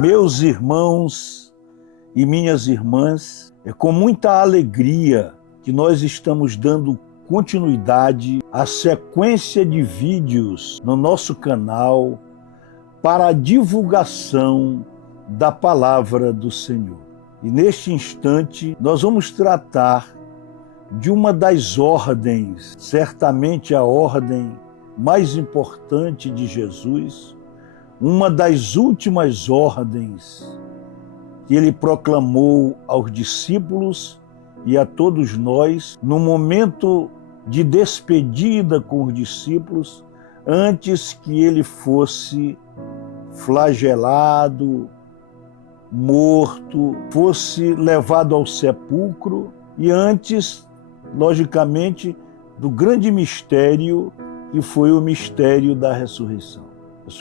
Meus irmãos e minhas irmãs, é com muita alegria que nós estamos dando continuidade à sequência de vídeos no nosso canal para a divulgação da palavra do Senhor. E neste instante nós vamos tratar de uma das ordens, certamente a ordem mais importante de Jesus, uma das últimas ordens que ele proclamou aos discípulos e a todos nós no momento de despedida com os discípulos, antes que ele fosse flagelado, morto, fosse levado ao sepulcro e antes, logicamente, do grande mistério que foi o mistério da ressurreição.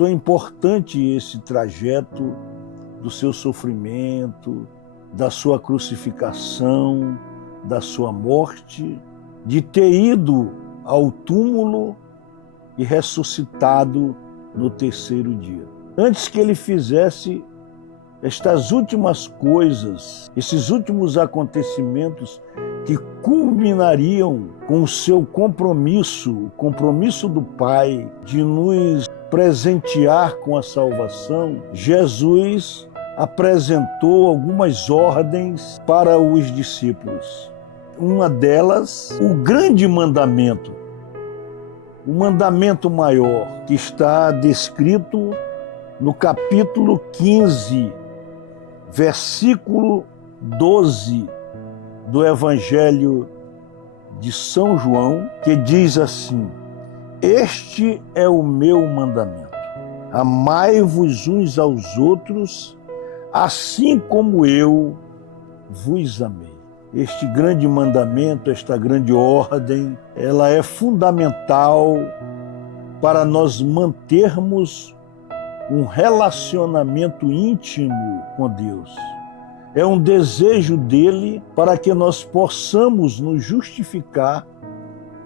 É importante esse trajeto do seu sofrimento, da sua crucificação, da sua morte, de ter ido ao túmulo e ressuscitado no terceiro dia. Antes que ele fizesse estas últimas coisas, esses últimos acontecimentos que culminariam com o seu compromisso, o compromisso do Pai de nos presentear com a salvação, Jesus apresentou algumas ordens para os discípulos. Uma delas, o grande mandamento, o mandamento maior, que está descrito no capítulo 15, versículo 12 do Evangelho de São João, que diz assim: este é o meu mandamento, amai-vos uns aos outros, assim como eu vos amei. Este grande mandamento, esta grande ordem, ela é fundamental para nós mantermos um relacionamento íntimo com Deus. É um desejo dele para que nós possamos nos justificar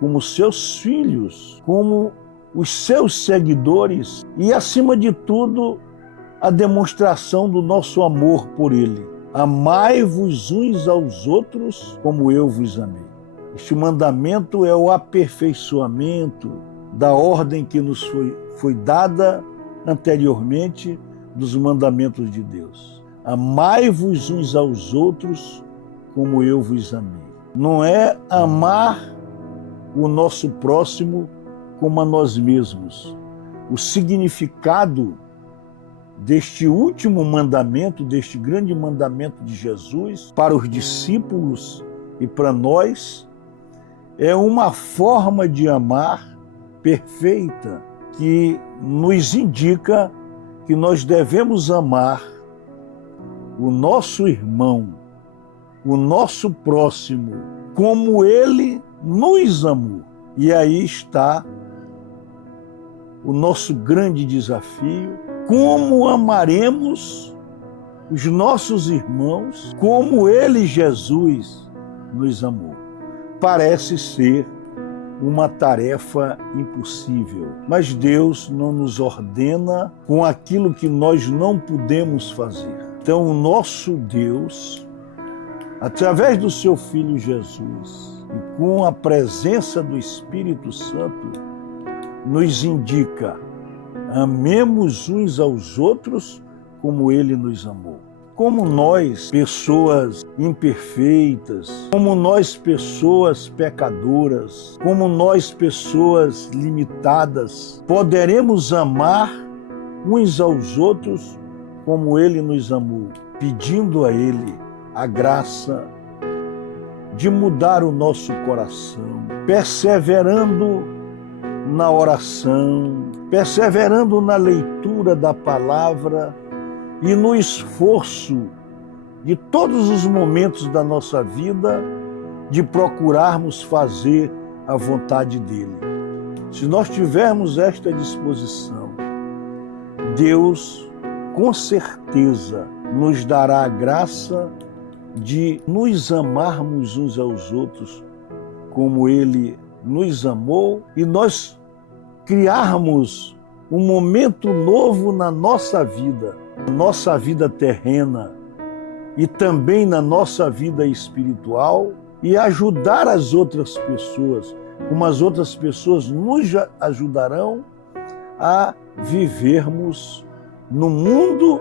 como seus filhos, como os seus seguidores e, acima de tudo, a demonstração do nosso amor por ele. Amai-vos uns aos outros como eu vos amei. Este mandamento é o aperfeiçoamento da ordem que nos foi dada anteriormente dos mandamentos de Deus. Amai-vos uns aos outros como eu vos amei. Não é amar o nosso próximo como a nós mesmos. O significado deste último mandamento, deste grande mandamento de Jesus para os discípulos e para nós, é uma forma de amar perfeita que nos indica que nós devemos amar o nosso irmão, o nosso próximo, como ele nos amou. E aí está o nosso grande desafio: como amaremos os nossos irmãos como ele, Jesus, nos amou. Parece ser uma tarefa impossível, mas Deus não nos ordena com aquilo que nós não podemos fazer. Então o nosso Deus, através do seu Filho Jesus e com a presença do Espírito Santo, nos indica: amemos uns aos outros como ele nos amou. Como nós, pessoas imperfeitas, como nós, pessoas pecadoras, como nós, pessoas limitadas, poderemos amar uns aos outros como ele nos amou, pedindo a ele a graça de mudar o nosso coração, perseverando na oração, perseverando na leitura da palavra e no esforço de todos os momentos da nossa vida de procurarmos fazer a vontade dele. Se nós tivermos esta disposição, Deus com certeza nos dará a graça de nos amarmos uns aos outros como ele nos amou e nós criarmos um momento novo na nossa vida na nossa vida terrena e também na nossa vida espiritual, e ajudar as outras pessoas, como as outras pessoas nos ajudarão a vivermos no mundo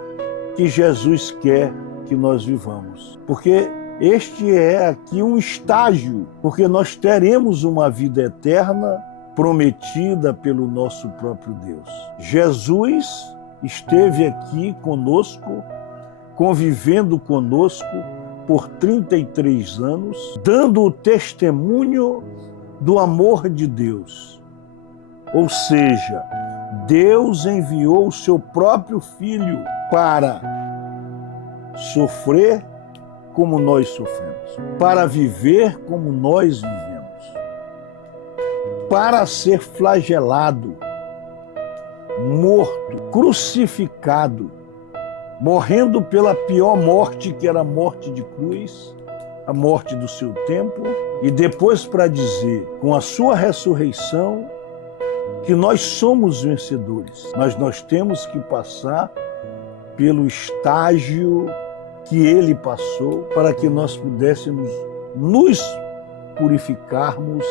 que Jesus quer que nós vivamos. Porque este é aqui um estágio, porque nós teremos uma vida eterna prometida pelo nosso próprio Deus. Jesus esteve aqui conosco, convivendo conosco por 33 anos, dando o testemunho do amor de Deus. Ou seja, Deus enviou o seu próprio Filho para sofrer como nós sofremos, para viver como nós vivemos, para ser flagelado, morto, crucificado, morrendo pela pior morte, que era a morte de cruz, a morte do seu tempo, e depois para dizer, com a sua ressurreição, que nós somos vencedores, mas nós temos que passar pelo estágio que ele passou para que nós pudéssemos nos purificarmos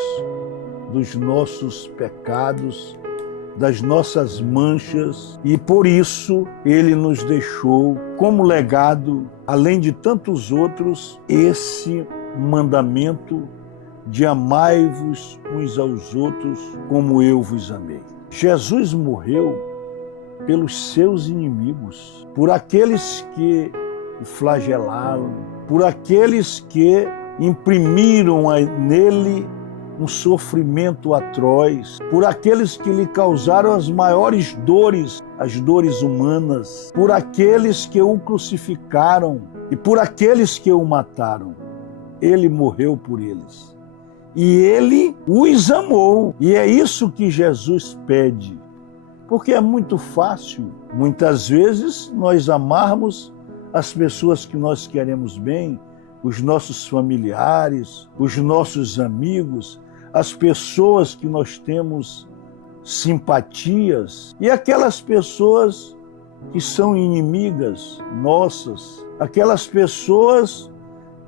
dos nossos pecados, das nossas manchas, e por isso ele nos deixou como legado, além de tantos outros, esse mandamento de amai-vos uns aos outros como eu vos amei. Jesus morreu pelos seus inimigos, por aqueles que o flagelaram, por aqueles que imprimiram nele um sofrimento atroz, por aqueles que lhe causaram as maiores dores, as dores humanas, por aqueles que o crucificaram e por aqueles que o mataram. Ele morreu por eles. E ele os amou. E é isso que Jesus pede. Porque é muito fácil, muitas vezes, nós amarmos as pessoas que nós queremos bem, os nossos familiares, os nossos amigos, as pessoas que nós temos simpatias, e aquelas pessoas que são inimigas nossas, aquelas pessoas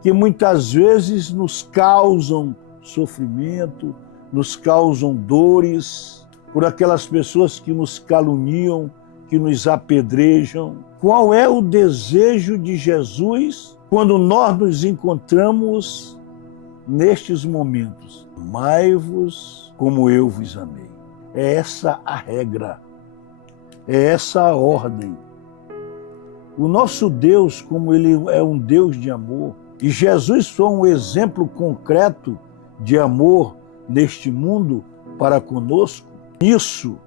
que muitas vezes nos causam sofrimento, nos causam dores, por aquelas pessoas que nos caluniam, que nos apedrejam. Qual é o desejo de Jesus quando nós nos encontramos nestes momentos? Amai-vos como eu vos amei. É essa a regra, é essa a ordem. O nosso Deus, como ele é um Deus de amor, e Jesus foi um exemplo concreto de amor neste mundo para conosco, isso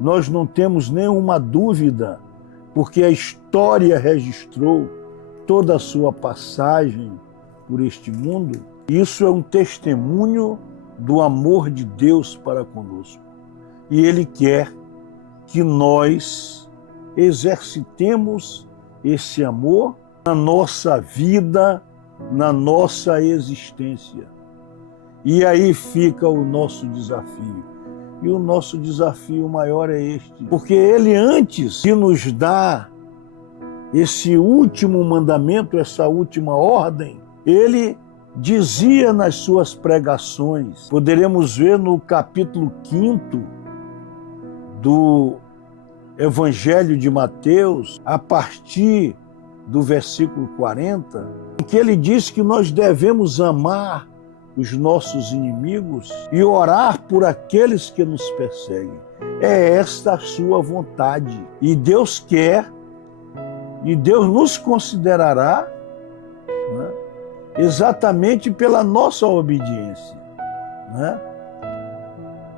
nós não temos nenhuma dúvida, porque a história registrou toda a sua passagem por este mundo. Isso é um testemunho do amor de Deus para conosco. E Ele quer que nós exercitemos esse amor na nossa vida, na nossa existência. E aí fica o nosso desafio. E o nosso desafio maior é este. Porque Ele, antes de nos dar esse último mandamento, essa última ordem, Ele dizia nas suas pregações, poderemos ver no capítulo 5 do Evangelho de Mateus, a partir do versículo 40, em que ele diz que nós devemos amar os nossos inimigos e orar por aqueles que nos perseguem. É esta a sua vontade. E Deus quer, e Deus nos considerará, né, exatamente pela nossa obediência. Né?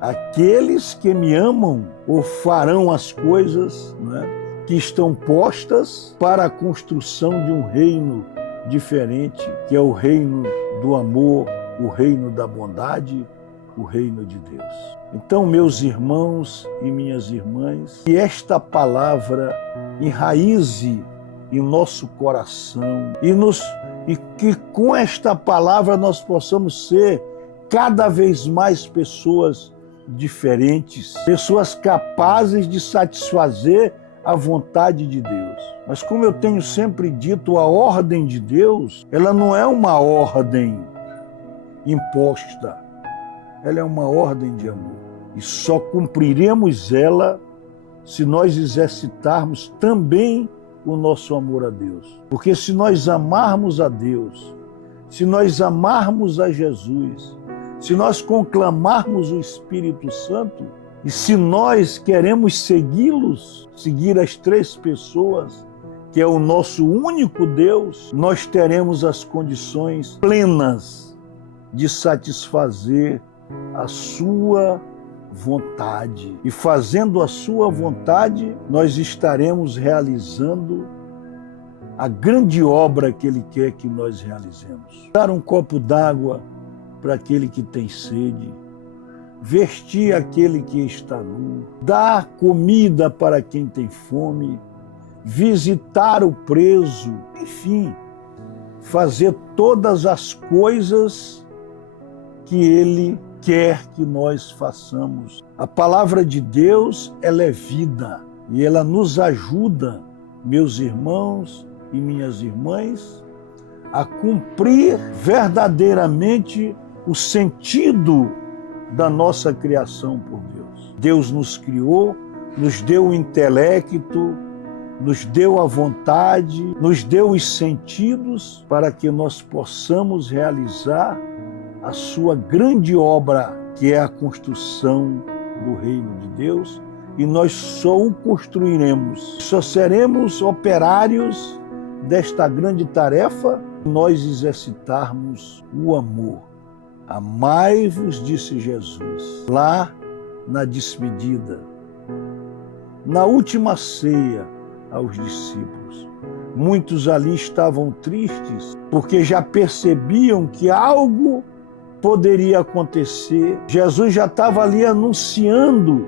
Aqueles que me amam ou farão as coisas, né, que estão postas para a construção de um reino diferente, que é o reino do amor, o reino da bondade, o reino de Deus. Então, meus irmãos e minhas irmãs, que esta palavra enraize em nosso coração e que com esta palavra nós possamos ser cada vez mais pessoas diferentes, pessoas capazes de satisfazer a vontade de Deus. Mas como eu tenho sempre dito, a ordem de Deus, ela não é uma ordem imposta, ela é uma ordem de amor. E só cumpriremos ela se nós exercitarmos também o nosso amor a Deus. Porque se nós amarmos a Deus, se nós amarmos a Jesus, se nós conclamarmos o Espírito Santo, e se nós queremos segui-los, seguir as três pessoas, que é o nosso único Deus, nós teremos as condições plenas de satisfazer a sua vontade. E fazendo a sua vontade, nós estaremos realizando a grande obra que Ele quer que nós realizemos. Dar um copo d'água para aquele que tem sede, vestir aquele que está nu, dar comida para quem tem fome, visitar o preso, enfim, fazer todas as coisas que Ele quer que nós façamos. A palavra de Deus, ela é vida e ela nos ajuda, meus irmãos e minhas irmãs, a cumprir verdadeiramente o sentido da nossa criação por Deus. Deus nos criou, nos deu o intelecto, nos deu a vontade, nos deu os sentidos para que nós possamos realizar a sua grande obra, que é a construção do reino de Deus, e nós só o construiremos, só seremos operários desta grande tarefa se nós exercitarmos o amor. Amai-vos, disse Jesus, lá na despedida, na última ceia aos discípulos. Muitos ali estavam tristes porque já percebiam que algo poderia acontecer. Jesus já estava ali anunciando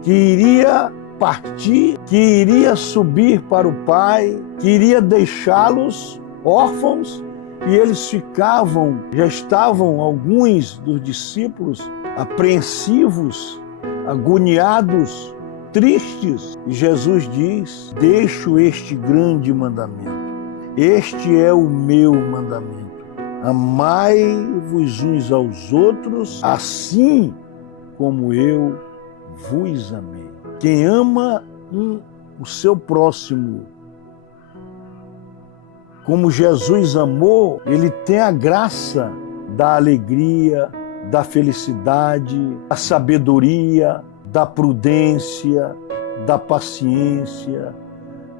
que iria partir, que iria subir para o Pai, que iria deixá-los órfãos, e eles ficavam, já estavam alguns dos discípulos apreensivos, agoniados, tristes. E Jesus diz: deixo este grande mandamento, este é o meu mandamento. Amai-vos uns aos outros, assim como eu vos amei. Quem ama o seu próximo como Jesus amou, ele tem a graça da alegria, da felicidade, da sabedoria, da prudência, da paciência,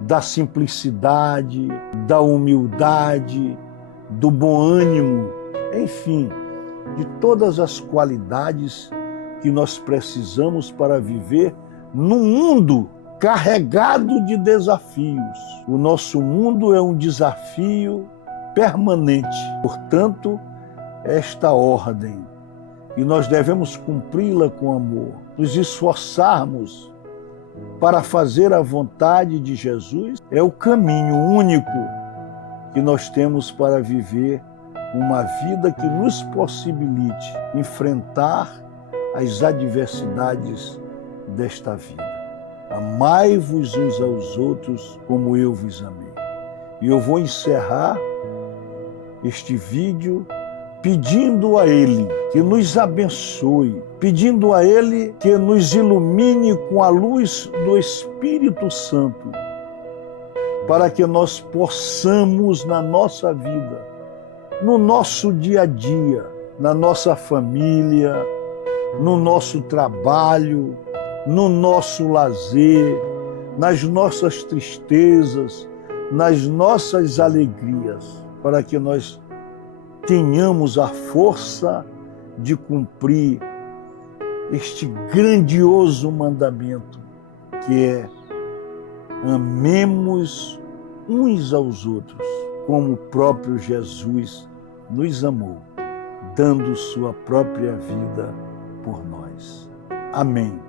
da simplicidade, da humildade, do bom ânimo, enfim, de todas as qualidades que nós precisamos para viver num mundo carregado de desafios. O nosso mundo é um desafio permanente. Portanto, esta ordem, e nós devemos cumpri-la com amor, nos esforçarmos para fazer a vontade de Jesus, é o caminho único que nós temos para viver uma vida que nos possibilite enfrentar as adversidades desta vida. Amai-vos uns aos outros como eu vos amei. E eu vou encerrar este vídeo pedindo a Ele que nos abençoe, pedindo a Ele que nos ilumine com a luz do Espírito Santo, para que nós possamos na nossa vida, no nosso dia a dia, na nossa família, no nosso trabalho, no nosso lazer, nas nossas tristezas, nas nossas alegrias, para que nós tenhamos a força de cumprir este grandioso mandamento, que é: amemos uns aos outros, como o próprio Jesus nos amou, dando sua própria vida por nós. Amém.